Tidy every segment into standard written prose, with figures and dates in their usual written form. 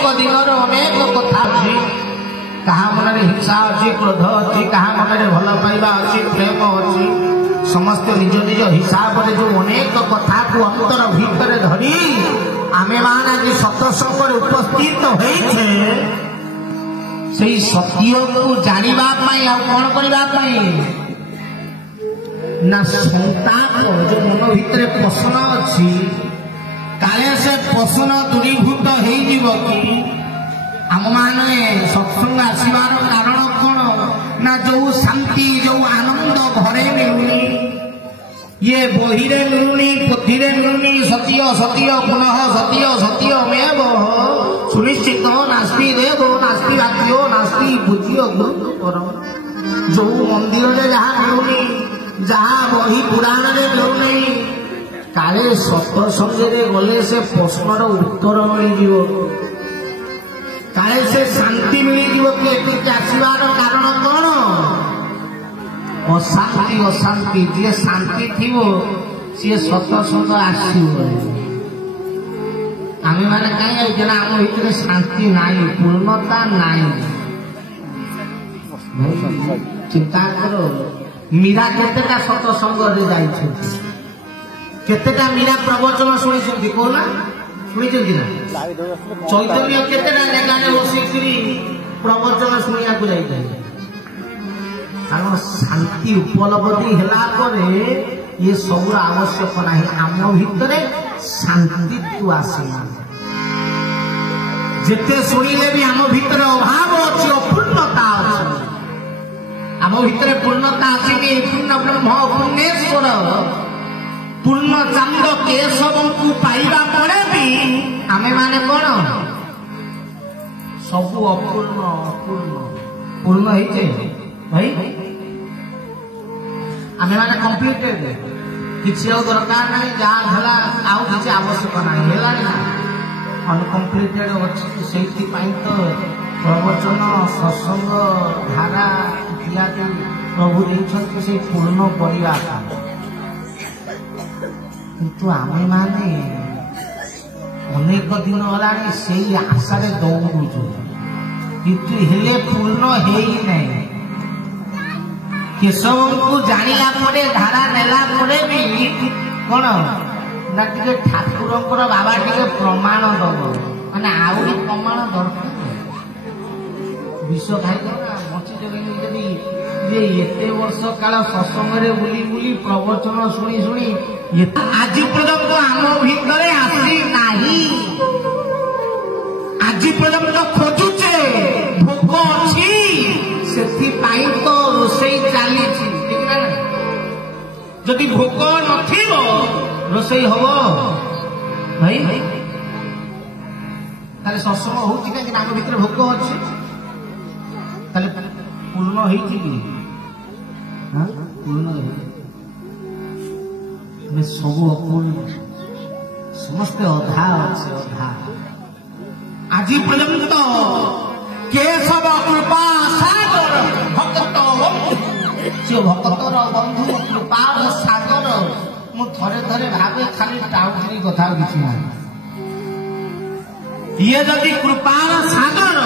अनेक दिन अनेक कथा अच्छी कहा मन हिंसा अच्छी क्रोध अच्छी कहा मन भल पाइबा अच्छी प्रेम अच्छी समस्त निज निज हिसाब से जो अनेक कथा को अंतर भितर धरी आमे मान आज सत्संग उपस्थित होइछे से सत्य को जानिबा पाई आ कोन करिबा पाई ना संताप जो मन भितर प्रश्न अच्छी काले से प्रश्न दूरीभूत हो कि आम माने सत्संग आसबार कारण कौन ना जो शांति जो आनंद घरे मिलुनी ये बही रे मिलुनी बुद्धि रे मिलुनी सत्य सत्य पुनः सत्य सत्य मेव सुनिश्चित नास्ति देव नास्ति वाक्यो नास्ति बुझियो गुरुत्व जो मंदिर रे जहाँ मिलुनी जहाँ बही पुराण रे मिलुनी काले सत्संग गले से प्रश्नर उत्तर मिल काले से शांति मिल आसबार कारण कौन अशांति अशांति जी शांति थी सी सत्संग आसो आम मैंने कहीं आम भर शांति नाई पूर्णता नाई चिंता करो मीरा केतेटा सत्संग केतेटा मीरा प्रवचन शुणी कहना शुणी ना चैतन्य केतेटा जगह बसिकी प्रवचन शुणा जाए कारण शांति उपलब्धि है ये सब आवश्यक नहीं आम भितर शांति आसना जिते शुणिले भी आम भितर अभाव अच्छी अपूर्णता अच्छी आम भितर पूर्णता अच्छी पूर्ण ब्रह्म पुण्येश्वर पूर्ण चांद केशव को पाइबा पड़े भी आमे माने कौन सब अपूर्ण अपूर्ण पूर्ण है भाई आमे माने कंप्लीटेड किसी दरकार नहीं जहाँ है आउ किसी आवश्यक नहीं है अनकम्प्लीटेड अच्छी से तो प्रवचन सत्संग धारा इत्यादि प्रभु देखते से पूर्ण करवा किंतु आमे माने अनेक दिन होला से आशा दौड़ू किंतु हेले पूर्ण है ही नहीं केशव को जानिला पड़े धारा नेला पड़े भी कौन ना टे ठाकुर बाबा टे प्रमाण दब माने आउरी प्रमाण दरकार विश्व खाई बची जे एते वर्ष काल सत्संग बुली बुली प्रवचन शुणी शुणी आज पर्यंत आम भितर आसी नाही आज पर्यंत खोजुचे भोक अच्छी से तो रोसई चली जदि भोक नथिबो रोसई हबो भाई ताले सत्संग होउची कि आम भितर भोक अच्छी ताले पूर्ण होइची कि पूर्ण में सब अपूर्ण समस्त अधा अच्छे अधा आज पर्यंत केशव कृपा सागर भक्त से भक्तर बंधु कृपा सागर मु थरे थरे भावे खाली टाउटरी कथा किसी ना ये जदि कृपा सागर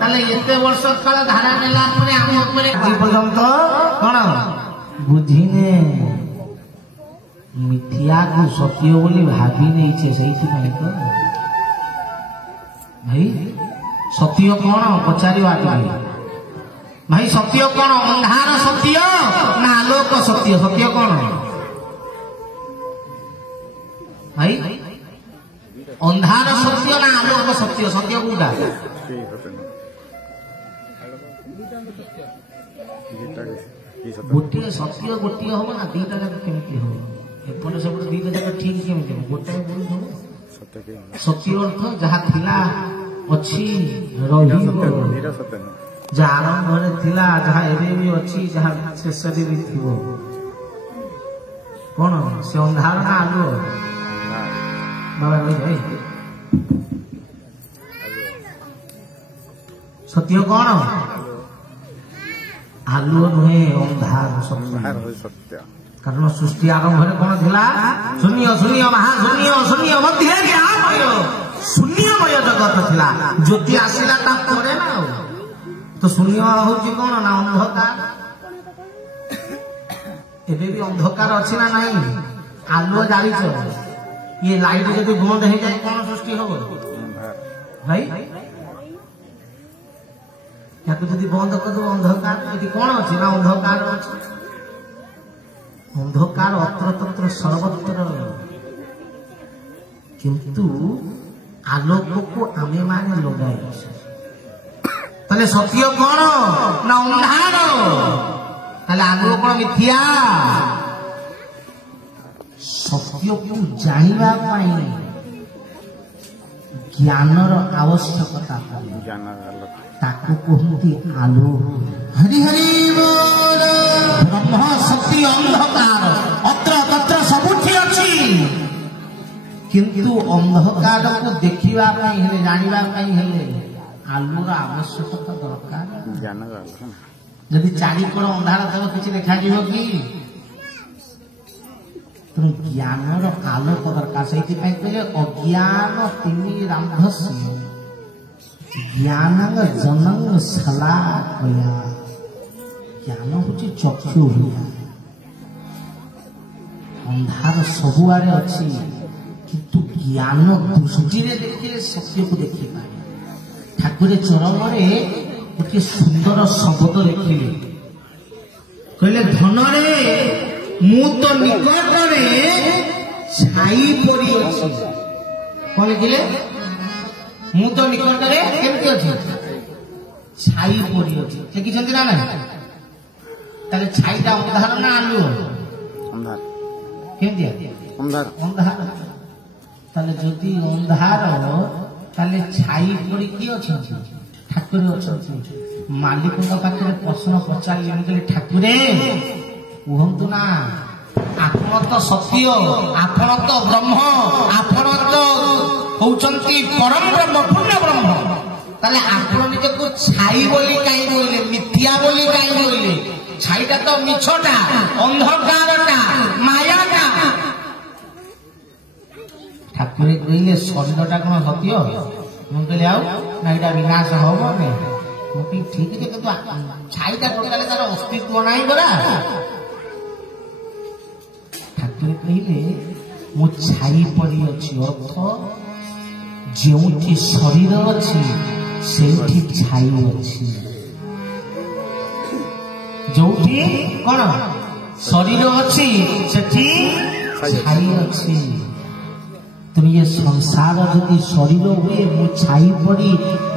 ताले एते वर्ष काल धारा नेला परे हम उपरे आज पर्यंत कोन बुझिने मिथ्या को सत्य बोली भाभी नहीं छे सही तो भाई सत्य कौन पचारि भाई सत्य कौन अंधार सत्य ना आलोक सत्य सत्य कौन भाई अंधार सत्य ना आलोक सत्य सत्य कोटा गोटे सत्य गोटे हम ना दीटा जाक केमती हम एपटे सेपटे दीटा जाक ठीक केमती गोटे सत्य अर्थ जहाँ थिला अच्छी रही जहाँ आरंभ थिला जहाँ एबे भी अच्छी जहाँ शेष भी थिबो कौन से अंधार ना आलो बाबा भाई सत्य कौन आलुओ नुहे अंधार सत्य कारण सृष्टि आरंभ कौन थिला शून्य शून्य महाशून्य शून्य मध्य ज्ञानमय शून्यमय जगत थिला ज्योति आसिला ता परे ना तो शून्य होची कोन ना अंधकार एबे भी अंधकार अछि ना नहीं आलो जाली छ ये लाइट जदि बंद हो जाए कोन सृष्टि होबो भाई या तो जदि बंद कर दो अंधकार यदि कोन अछि ना अंधकार अछि अंधकार अत्र तत्र सर्वत्र किंतु आलोक को आमे माने लगाई तले सत्य कोन ना अंधार तले आलोक कोन मिथ्या सत्य को जानिबा पाई ज्ञानर आवश्यकता ताकू कहती आलो हरि हरि बोल ब्रह्म सत्य अंधकार अत्र तत्र सबुठी अछि किंतु अंधकार को देखिबा पाई हेले जानिबा पाई हेले आलोर आवश्यकता दरकार यदि चारि कोण अंधार तब किछि देखा जिवो कि तुम ज्ञानर आलोक दरकार से कहले अज्ञान तिमी रामधस्य ज्ञान जनंग सला कया ज्ञान होची चक्षु अंधार सबुआरे अछि किंतु ज्ञान दृष्टि रे देखिले सत्य को देखि पाए ठाकुर चरण रे एक सुंदर शब्द लिखिले कहले धन रे मु तो निकट रे छाई पड़ी अछि कोन लिखिले मु तो निकट रे केमति अछि छाई पड़ी अछि लिखि छथि ना ना ताले छाईटा अंधार ना आलु अंधार केमति अंधार अंधार ताले जदि अंधार ताले छाई पड़ी कि अछि ठाकुर अछि मालिक का पाखरे प्रश्न पचारले कहले ठाकुरे कहतु ना आपण तो सत्य आपण तो ब्रह्म आपण तो होचंती परम ब्रह्म पूर्ण ब्रह्म ताले आपण निजे को छाई बोली काई बोले मिथ्या बोली काई बोले छाईटा तो मिछटा अंधकारटा मायाटा ठाकुर कहले शरीरटा कोन सत्य मु कहले आउ ना एटा विनाश होबो ने मु ठीक जे किंतु छाईटा टोटाले तार अस्तित्व नाही बरा ठाकुर कहले मु छाई पड़ी अछि अर्थ जेउठी शरीर अछि सेठी छाई अछि जोठी कोन शरीर अछि सेठी छाई अछि तुम ये संसार यदि शरीर हुए मु छाई पड़ी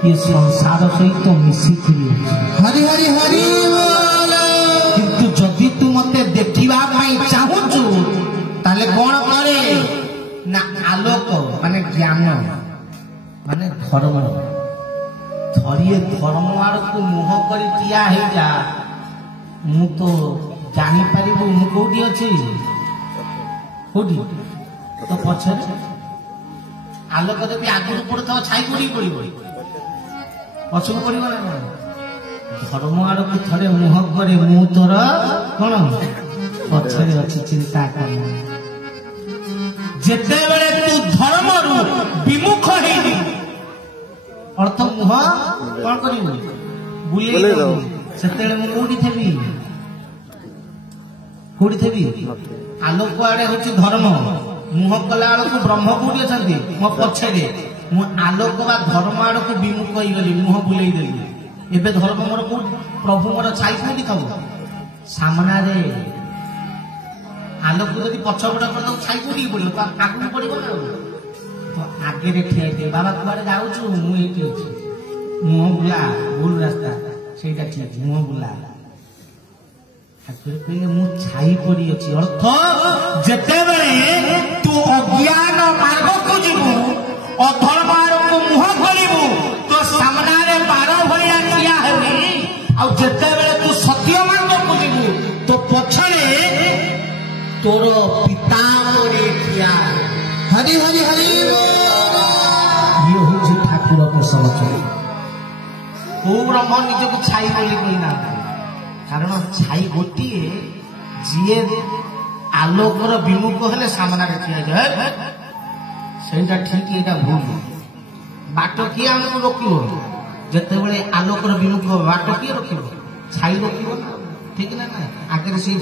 ये संसार सहित मिसिथि हरि हरि हरि किंतु जदि तू मते देखिबा पई चाहूछु ताले कोन करे ना आलोक माने ज्ञान माने धर्म थरिए धर्म आड़ को मुह करी किया हे जा मु तो जानि परिबु मु कोठी अछि कोठी तो पछरे आलोक जदि आगुर पड़ता छाई पड़ी पड़ो पछक पड़ो ना धर्म आड़ को थरे मुह करे मु तोर कौन पछरे अच्छी चिंता करना जेते बेले तू धर्म रु विमुख हेनी अर्थ मुह कौन करिवु बुले सेते मु कोठी थेबी आलोक आड़े होची धर्म मुह कला को ब्रह्म कोठी अछंती मो पछरे मु आलोक बा धर्म आड़ को विमुख होई गली मुह बुलेई देली एबे धर्म मोर को प्रभु मोर छाई कोठी खाऊ सामना रे आलोक जदि पछपड़ कर दो छाई कोठी पड़ो तो आगु पड़ो ना तो आगे रे ठिया दे बाबा कुआरे जाउछु मु एठी अछि मुह बुला भूल रास्ता सेटा ठीक मुह बुला ठाकुर कहले मु छाई पड़ी अछि अर्थ जेते बेले तू अज्ञान मार्ग को जीवु अधर्म मार्ग को मुह करिवु तो सामना रे 12 भलिया किया हेबी आ जेते बेले तू सत्य मार्ग को जीवु तो पछरे तोर पिता मोरे किया हरि हरि हरि ये होछि ठाकुर को समझ ओ ब्रह्म निज को छाई बोली कहिना कारण छाई गोटिए जीए आलोकर विमुख हेले सामना ठिया जाए सेटा ठीक एटा भूल बाट किए आमको रोक जिते आलोकर विमुख बाट किए रोक छाई रोक ठीक ना आगे से